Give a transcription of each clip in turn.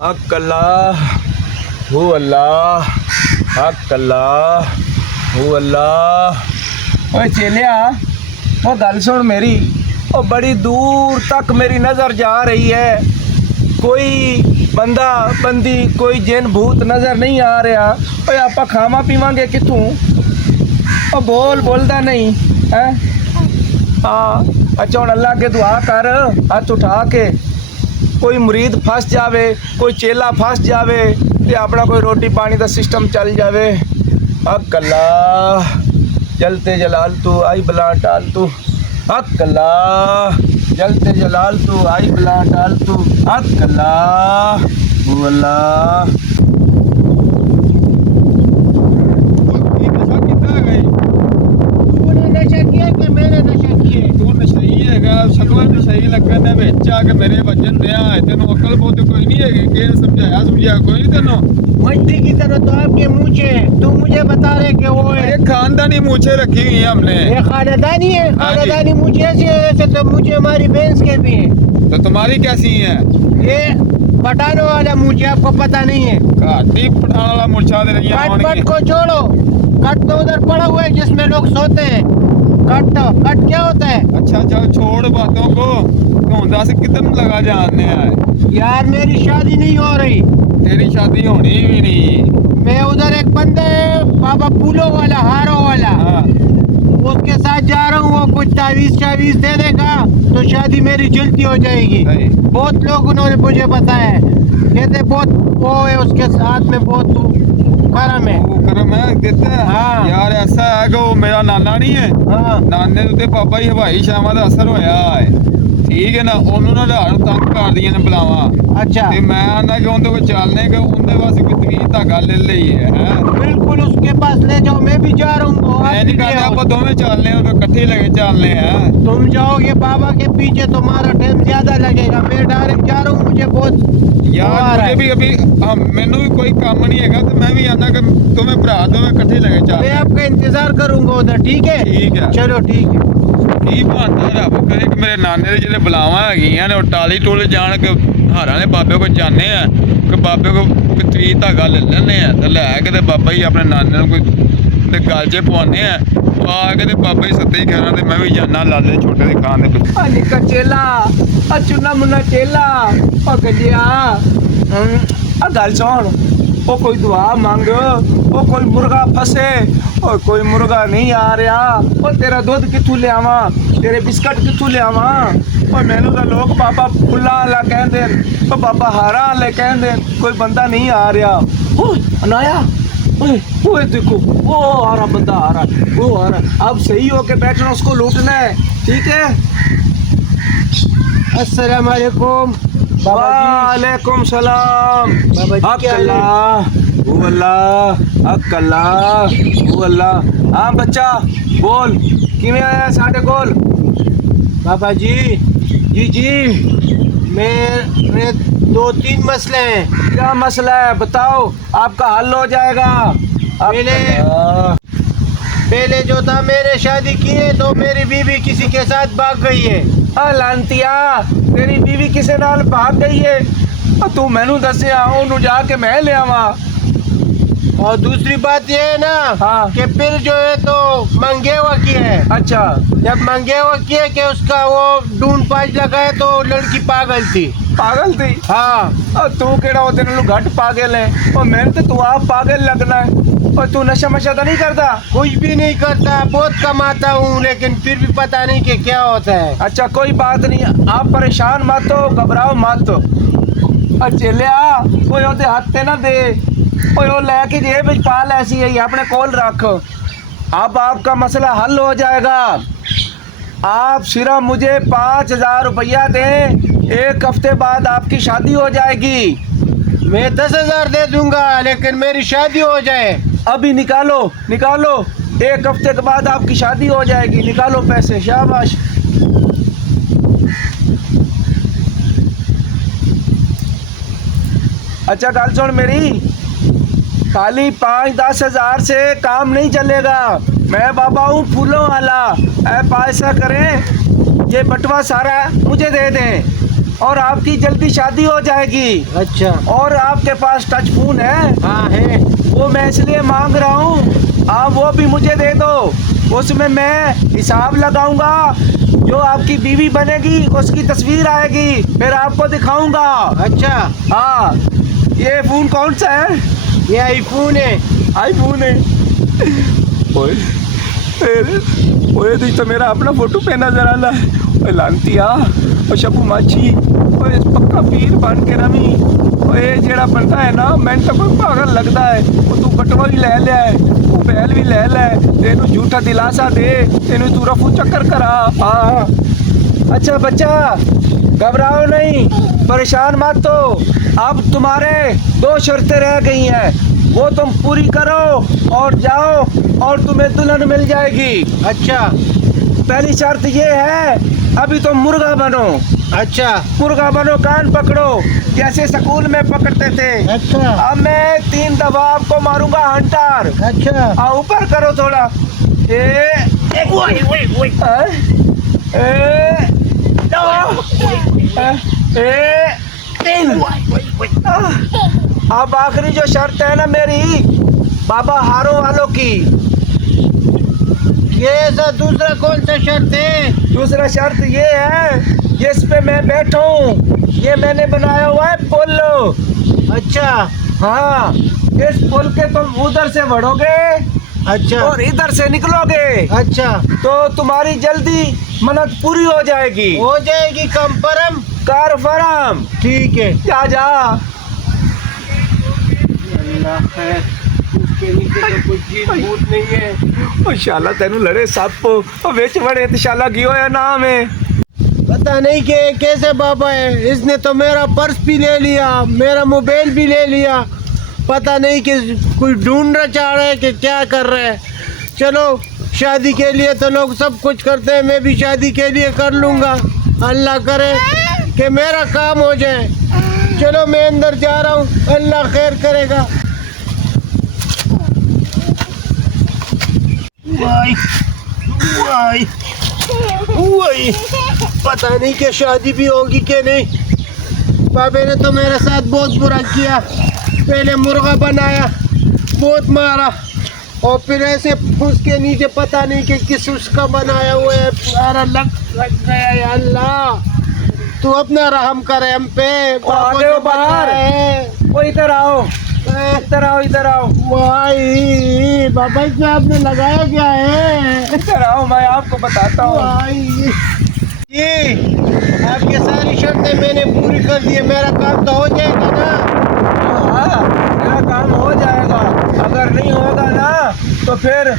हक अल्लाह हू अल्लाह हक अल्लाह हू अल्लाह। ओए चेलिया वो गल सुन मेरी, ओ बड़ी दूर तक मेरी नज़र जा रही है, कोई बंदा बंदी कोई जिन भूत नज़र नहीं आ रहा। ओए आप खावा पीवांगे कितों? ओ बोल बोलदा नहीं है। हाँ अच्छा हुण अल्लाह के दुआ कर, हाथ उठा के कोई मुरीद फस जावे, कोई चेला फस जावे ते अपना कोई रोटी पानी का सिस्टम चल जावे। हक अल्लाह जलते जलाल तू आई बला टाल तू। हक अल्लाह जलते जलाल तू आई बला टाल तू। हक अल्लाह हू अल्लाह। मेरे वजन दिया है तेन अकल बहुत कोई नहीं है कि समझाया समझाया कोई नहीं तेनों। मछली की तरह तो आपके मूछे, तुम मुझे बता रहे कि वो है एक खानदानी मूछे रखी हुई है हमने। ये खानदानी है, खानदानी मूछे ऐसी है वैसे तो मुझे हमारी भैंस के भी है। तो तुम्हारी कैसी है? ये पटाने वाला मूछे आपको पता नहीं है। घाटी पठान वाला मूछा दे रही है। कट को छोड़ो, कट तो उधर पड़ा हुआ है जिसमें लोग सोते हैं। कट क्या होता है? अच्छा चल छोड़ बातों को, होंदा से कितन लगा जानने आए। यार मेरी शादी नहीं हो रही। तेरी शादी होनी भी नहीं। मैं उधर एक बंदा है बाबा फूलों वाला हारों वाला, हाँ। उसके साथ जा रहा हूँ। वो कुछ तावीज दे देगा तो शादी मेरी जल्दी हो जाएगी। सही। बहुत लोग उन्होंने मुझे बताया, कहते बहुत वो है उसके साथ में, बहुत करम है। वो करम है देता है। हाँ। यार ऐसा है कि वो मेरा नाना नहीं है, हाँ नाने ते पापा ही हवाई शामा ਦਾ ਅਸਰ ਹੋਇਆ ਹੈ। ਠੀਕ ਹੈ ਨਾ, ਉਹਨੂੰ ਨਾ ਰਾਤ ਤੰਗ ਕਰਦੀਆਂ ਨੇ ਬੁਲਾਵਾ। अच्छा ਤੇ ਮੈਂ ਆਨਾ ਕਿ ਉਹਦੇ ਕੋਲ ਚੱਲਨੇ ਕਿ ਉਹਦੇ ਵਾਸਤੇ ਕੋਈ ਤਵੀਜ਼ ਧਾਗਾ ਲੈ ਲਈ ਹੈ। बिल्कुल उसके पास ले जाओ, मैं भी जा रहा हूँ। ਮੈਂ ਨਹੀਂ ਕਹਿੰਦਾ ਆਪਾਂ ਦੋਵੇਂ ਚੱਲਨੇ ਆ, ਇਕੱਠे ਲੈ ਕੇ ਚੱਲਨੇ ਆ। तुम जाओगे बाबा के पीछे, तुम्हारा टाइम ज्यादा लगेगा। मैं डायरेक्ट जा रहा हूँ, मुझे बहुत यार वो आ रहा मुझे है। भी अभी मैनू भी कोई काम नहीं है तो मैं भी आना कि तुम्हें भरा दोवें इकट्ठे ले के मैं ਚੱਲ। आपका इंतजार करूंगा उधर, ठीक है? ठीक है। चलो ठीक है। ਕੀ ਬਹਾਨਾ ਰੱਬ ਕਰੇ ਕਿ ਮੇਰੇ ਨਾਨੇ ਦੇ ਜਿਹੜੇ ਬੁਲਾਵਾਂ ਹੈਗੀਆਂ ਨੇ ਉਹ ਟਾਲੀ ਟੋਲੇ ਜਾਣ ਕੇ ਹਾਰਾਂ ਦੇ ਬਾਬੇ ਕੋਲ ਜਾਂਦੇ ਆ ਕਿ ਬਾਬੇ ਕੋਲ ਕੋਈ ਤਵੀਜ਼ ਧਾਗਾ ਲੈ ਲੈਂਦੇ ਆ ਤੇ ਲੈ ਕੇ ਤੇ ਬਾਬਾ ਜੀ ਆਪਣੇ ਨਾਨੇ ਨੂੰ ਕੋਈ ਤੇ ਗਲ 'ਚ ਪਵਾਉਂਦੇ ਆ, ਪਾ ਕੇ ਤੇ ਬਾਬਾ ਜੀ ਸੱਤੇ ਹੀ ਖੈਰਾਂ ਤੇ ਮੈਂ ਵੀ ਜਾਨਾ ਲਾਲੇ ਛੋਟੇ ਦੇ ਖਾਨ ਦੇ ਪਿੱਛੇ। आ निक्का चेला आ चुन्ना मुन्ना चेला ओ गजिया आ गल सुन, ओ कोई दुआ मांग, ओ कोई मुर्गा फसे, ओ कोई मुर्गा नहीं आ रहा। ओ तेरा दूध कित्थों लियावा, तेरे बिस्कट कित्थों लियावा? ओ मैनू तो लोग बाबा फुल्ला वाला कहते, ओ बाबा हारा वाले कहते, कोई बंदा नहीं आ रहा। ओ अनाया ओए देखो वो आ रहा बंदा, आ रहा वो आ रहा। अब सही होके बैठना, उसको लूटना है, ठीक है? अस्सलाम वालेकुम बाबा वालेकुम सलाम। बाबा जी, हक क्या हाल है? अल्लाह हू अल्लाह हक अल्लाह हू अल्लाह। हाँ बच्चा बोल, किवें आया साडे कोल? जी। बाबा जी जी मेरे 2-3 मसले हैं। क्या मसला है बताओ, आपका हल हो जाएगा। पहले जो था, मैंने शादी की है तो मेरी बीवी किसी के साथ भाग गई है। लांतिया तेरी बीवी किसे नाल भाग गई है? तू मैनू दसिया ओनू जाके मैं ले आवा। और दूसरी बात ये है ना, हाँ। कि फिर जो है तो मंगेवा की है। अच्छा जब मंगेवा की है कि उसका वो ढूंढ पाँच लगाए तो लड़की पागल थी। पागल थी? हाँ। और तू केड़ा ओदे नालों घट पागल है? और मैं तो तू आप पागल लगना है। और तू नशा मशा तो नहीं करता? कुछ भी नहीं करता, बहुत कमाता हूँ, लेकिन फिर भी पता नहीं कि क्या होता है। अच्छा कोई बात नहीं, आप परेशान मत हो, घबराओ मत। चेलिया कोई ओदे हाथ ते ना दे, कोई वो लेके जेब विच पा लै, ऐसी है अपने कोल रख। अब आपका मसला हल हो जाएगा। आप सिर्फ मुझे 5,000 रुपया दें, 1 हफ्ते बाद आपकी शादी हो जाएगी। मैं 10,000 दे दूंगा, लेकिन मेरी शादी हो जाए। अभी निकालो निकालो, 1 हफ्ते के बाद आपकी शादी हो जाएगी। निकालो पैसे, शाबाश। अच्छा गल सुन मेरी, खाली 5-10 हज़ार से काम नहीं चलेगा। मैं बाबा हूँ फूलों वाला। ऐसा करें, ये बटवा सारा मुझे दे दें, और आपकी जल्दी शादी हो जाएगी। अच्छा। और आपके पास टच फोन है? हाँ है। वो मैं इसलिए मांग रहा हूँ, आप वो भी मुझे दे दो। उसमें मैं हिसाब लगाऊंगा, जो आपकी बीवी बनेगी उसकी तस्वीर आएगी, फिर आपको दिखाऊंगा। अच्छा। हाँ, ये फोन कौन सा है? ये आईफोन है। आईफोन है। ओए ओए देख तो मेरा अपना फोटो पे नजर आना है। ओए लांतिया, ओ शबू माची, ओए इस पक्का पीर बन के रमी। ओए जेड़ा बनता है ना, मैं तो कोई पागल लगता है। ओ तू बटवा भी ले लिया है, तू बैल भी ले ले, तेनू झूठा दिलासा दे, तेनू तू रफू चक्कर करा। हाँ अच्छा बच्चा, घबराओ नहीं, परेशान मत हो। अब तुम्हारे 2 शर्तें रह गई हैं, वो तुम पूरी करो और जाओ और तुम्हें दुल्हन मिल जाएगी। अच्छा। पहली शर्त ये है, अभी तुम मुर्गा बनो। अच्छा। मुर्गा बनो, कान पकड़ो जैसे स्कूल में पकड़ते थे। अच्छा। अब मैं 3 दफा आपको मारूंगा हंटर। अच्छा। ऊपर करो थोड़ा। अब आखिरी जो शर्त है ना मेरी, बाबा हारो वालों की। ये ऐसा दूसरा कौन सा शर्त है? दूसरा शर्त ये है, जिस पे मैं बैठूं, ये मैंने बनाया हुआ है पुल। अच्छा। हाँ, इस पुल के तुम उधर से बढ़ोगे अच्छा। और इधर से निकलोगे, अच्छा। तो तुम्हारी जल्दी मन्नत पूरी हो जाएगी। हो जाएगी कंफर्म? कंफर्म। ठीक है। जा जा। अल्लाह है, उसके नीचे तो कुछ चीज भूत नहीं है। ओ शाला तेनू लड़े सप, ओ विच बड़े ते शाला की होया नाम है। पता नहीं कि कैसे बाबा है, इसने तो मेरा पर्स भी ले लिया, मेरा मोबाइल भी ले लिया। पता नहीं कि कोई ढूंढना चाह रहा है कि क्या कर रहा है। चलो, शादी के लिए तो लोग सब कुछ करते हैं, मैं भी शादी के लिए कर लूँगा। अल्लाह करे कि मेरा काम हो जाए। चलो मैं अंदर जा रहा हूँ, अल्लाह खैर करेगा। वाई वाई वाई, पता नहीं कि शादी भी होगी कि नहीं। बाबे ने तो मेरे साथ बहुत बुरा किया, पहले मुर्गा बनाया, बहुत मारा, और फिर ऐसे उसके नीचे पता नहीं कि किस उसका बनाया हुआ है, सारा लग गया। या अल्लाह, तू अपना रहम करे हम पे। आ गए हो बाहर? ओ इधर आओ, इधर आओ, इधर आओ। वाई बाबा, इसमें आपने लगाया क्या है? इधर आओ, मैं आपको बताता हूँ। वाई, ये आपकी सारी शर्तें मैंने पूरी कर दी है, मेरा काम तो हो जाएगा ना? हाँ, मेरा काम हो जाएगा। अगर नहीं होगा ना तो फिर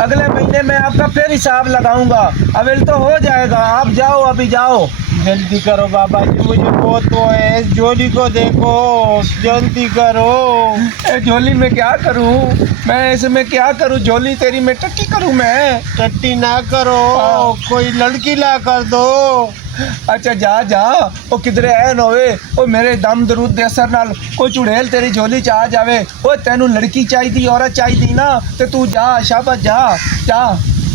अगले महीने में आपका फिर हिसाब लगाऊंगा। अभी तो हो जाएगा, आप जाओ, अभी जाओ। जल्दी करो बाबा जी, मुझे बहुत वो है। इस झोली को देखो, जल्दी करो। झोली में क्या करूं मैं, इसमें क्या करूं? झोली तेरी में टट्टी करूं मैं? टट्टी ना करो, कोई लड़की ला कर दो। अच्छा जा जा, वो किधरे है नोवे, वो मेरे दम दरूद दे असर नाल कोई चुड़ैल तेरी झोली च आ जावे। वो तेनू लड़की चाहिए, औरत चाहिए ना, तो तू जा, शाबाश जा जा।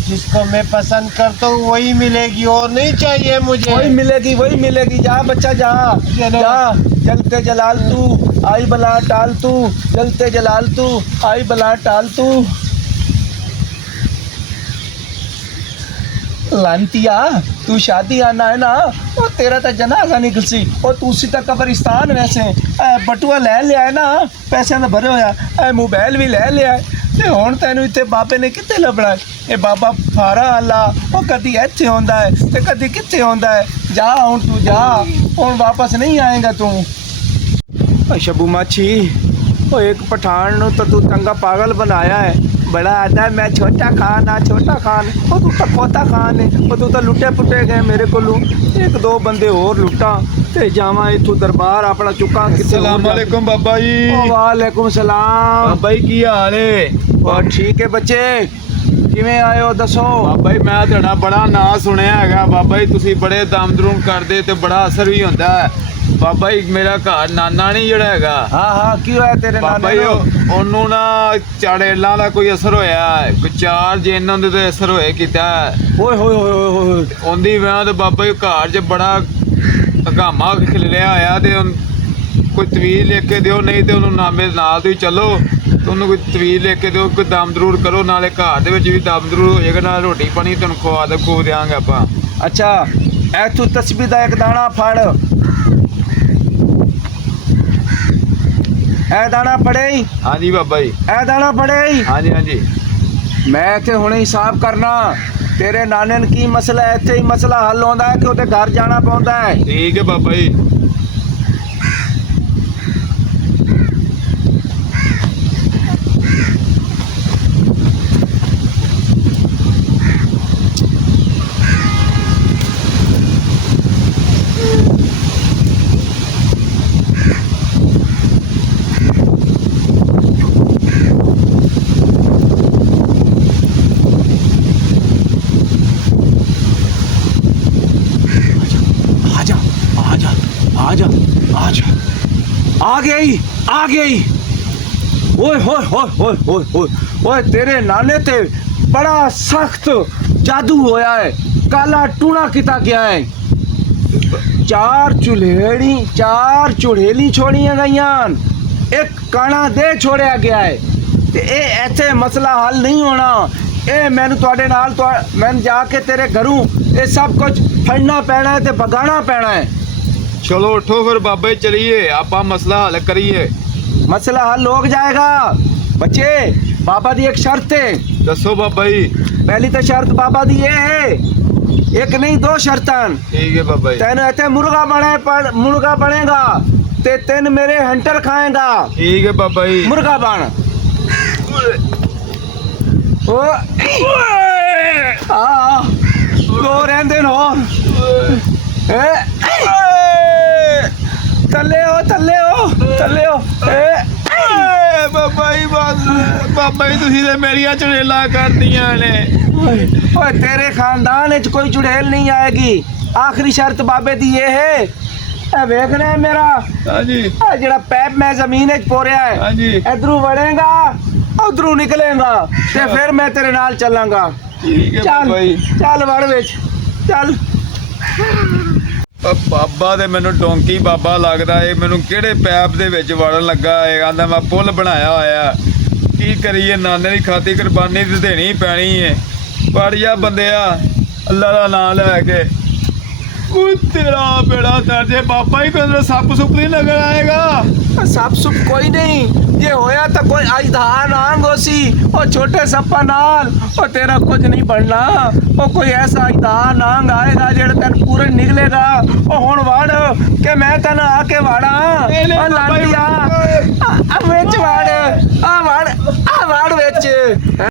जिसको मैं पसंद करता हूँ वही मिलेगी, और नहीं चाहिए मुझे। वही मिलेगी, वही मिलेगी। जा बच्चा जा जा। जलते जलाल तू आई बला टाल तू, जलते जलाल तू आई बला टाल तू। लांतिया, तू शादी आना है ना, वो तेरा तो जनाजा निकलसी, और तू उसी तक कब्रिस्तान वैसे बटुआ ले लिया है ना, पैसे तो भरे होया, मोबाइल भी ले लिया है, ते हुण तैनू इत्थे बाबे ने कित्थे लभना है? ये बाबा फारा आला, वो कदी इत्थे आउंदा है ते कदी कित्थे आउंदा है। जा हुण तू जा, हुण वापस नहीं आएगा तू। शबू माछी, वो एक पठान नू तो तू चंगा पागल बनाया है, बड़ा आता है मैं छोटा खान आ, छोटा खान। वो तू तो खोता खान है, वो तू तो लुटे पुटे गए मेरे को। एक दो बंदे और लुटा ते जावा इथू दरबार अपना चुका। अस्सलाम वालेकुम बाबा जी। वालेकुम सलाम। बाबा जी की हाल है? और ठीक है बच्चे, किवें आए हो दसो? बाबा जी मैं ਤੁਹਾਡਾ ਬੜਾ ਨਾਂ ਸੁਣਿਆ ਹੈਗਾ ਬਾਬਾ ਜੀ, ਤੁਸੀਂ ਬੜੇ ਦਮ ਦਰੂਮ ਕਰਦੇ ਤੇ ਬੜਾ ਅਸਰ ਵੀ ਹੁੰਦਾ ਹੈ। ਬਾਬਾ ਜੀ ਮੇਰਾ ਘਰ ਨਾਨਾ ਨਹੀਂ ਜਿਹੜਾ ਹੈਗਾ, हाँ हाँ, की होया तेरे ਬਾਬਾ नाने ਜੀ नू? ਉਹਨੂੰ ਨਾ ਚੜੇਲਾਂ ਦਾ ਕੋਈ ਅਸਰ ਹੋਇਆ ਹੈ, ਕੋਈ 4 ਜਿੰਨਾਂ ਦੇ ਤੇ ਅਸਰ ਹੋਏ ਕੀਤਾ ਹੈ। ओए होए होए होए होए। ਉਹਦੀ ਵਜ੍ਹਾ ਤੇ ਬਾਬਾ ਜੀ ਘਰ 'ਚ ਬੜਾ ਹਗਾਮਾ ਖਿਲਰਿਆ ਹੋਇਆ ਤੇ ਕੋਈ ਤਵੀਜ਼ ਲਿਖ ਕੇ ਦਿਓ, ਨਹੀਂ ਤੇ ਉਹਨੂੰ ਨਾਮੇ ਨਾਲ ਤੁਸੀਂ ਚੱਲੋ ਤੇ ਉਹਨੂੰ ਕੋਈ ਤਵੀਜ਼ ਲਿਖ ਕੇ ਦਿਓ, ਕੋਈ ਦਮ ਜ਼ਰੂਰ ਕਰੋ, ਨਾਲੇ ਘਰ ਦੇ ਵਿੱਚ ਵੀ ਦਮ ਜ਼ਰੂਰ ਹੋ ਜਾਏਗਾ, ਨਾਲ ਰੋਟੀ ਪਾਣੀ ਤੁਹਾਨੂੰ ਖਵਾ ਦਿਆਂਗੇ ਆਪਾਂ। ਅੱਛਾ ਇਹ ਤੂੰ ਤਸਬੀਹ ਦਾ ਇੱਕ ਦਾਣਾ ਫੜ, ਇਹ ਦਾਣਾ ਫੜੇ ਹੀ, ਹਾਂਜੀ ਬਾਬਾ ਜੀ, ਇਹ ਦਾਣਾ ਫੜੇ ਹੀ। ਹਾਂਜੀ ਹਾਂਜੀ। ਮੈਂ ਤੇ ਹੁਣੇ ਹਿਸਾਬ ਕਰਨਾ ਤੇਰੇ ਨਾਨੇ ਨੂੰ ਕੀ ਮਸਲਾ ਹੈ, ਇੱਥੇ ਹੀ ਮਸਲਾ ਹੱਲ ਹੁੰਦਾ ਹੈ ਕਿ ਉਹਦੇ ਘਰ ਜਾਣਾ ਪੈਂਦਾ ਹੈ। ਠੀਕ ਹੈ ਬਾਬਾ ਜੀ। आ गई। ओए होए होए होए होए होए ओए तेरे नाने ते बड़ा सख्त जादू होया है, काला टूना किता गया है। चार चुड़ेली छोड़ियां गईयां, एक काना दे छोड़िया गया है ते ऐसे मसला हल नहीं होना। ए मैनू तुहाडे नाल मैंने जाके तेरे घरों ये सब कुछ फड़ना पैना है ते भगाना पैना है। चलो उठो फिर बाबा जी, चलिए आपा मसला हल करिए। मसला हल हो जाएगा बच्चे। बाबा दी एक शर्त है। दसो बाबा जी। पहली तो शर्त बाबा दी ये है, एक नहीं दो शर्तन। ठीक है बाबा जी। तेन इतने मुर्गा बनेगा ते तेन मेरे हंटर खाएगा। ठीक है बाबा जी। मुर्गा बन। ओ गो रहंदे न और थल्ले हो बाबा जी बस बाबा जी तुसी ते मेरियां चुड़ेला करदियां ने। ओए तेरे खानदान विच कोई चुड़ैल नहीं आएगी। आखिरी शर्त बाबे दी ये है, वेखना है मेरा हाँ जी जेड़ा पैप मैं जमीन विच पोरिया है, हाँ जी इधरों वड़ेगा उधरों निकलेगा ते फिर मैं तेरे नाल चलांगा। ठीक है चल बाबा जी। चल वड़ विच चल। ਬਾਬਾ ਤੇ ਮੈਨੂੰ ਡੋਂਕੀ ਬਾਬਾ ਲੱਗਦਾ ਏ, ਮੈਨੂੰ ਕਿਹੜੇ ਪੈਪ ਦੇ ਵਿੱਚ ਵੜਨ ਲੱਗਾ ਏ। ਆਂਦਾ ਮੈਂ ਪੁੱਲ ਬਣਾਇਆ ਹੋਇਆ, ਕੀ ਕਰੀਏ, ਨਾਨੇ ਦੀ ਖਾਤੀ ਕੁਰਬਾਨੀ ਤੇ ਦੇਣੀ ਪੈਣੀ ਏ। ਪੜ ਜਾ ਬੰਦਿਆ ਅੱਲਾ ਦਾ ਨਾਮ ਲੈ ਕੇ। ਉਹ ਤੇਰਾ ਬੇੜਾ ਦਰਜੇ ਬਾਬਾ ही को सप सुप नहीं नजर आएगा। सप सुप कोई नहीं, ये होया तो कोई अजदा नांग होसी और छोटे सप्पा नाल और तेरा कुछ नहीं बनना। और कोई ऐसा अजदा नांग आएगा जेड़ा तेन पूरे निकलेगा और हुण वड़ के मैं तेन आके वाड़ा। बाबा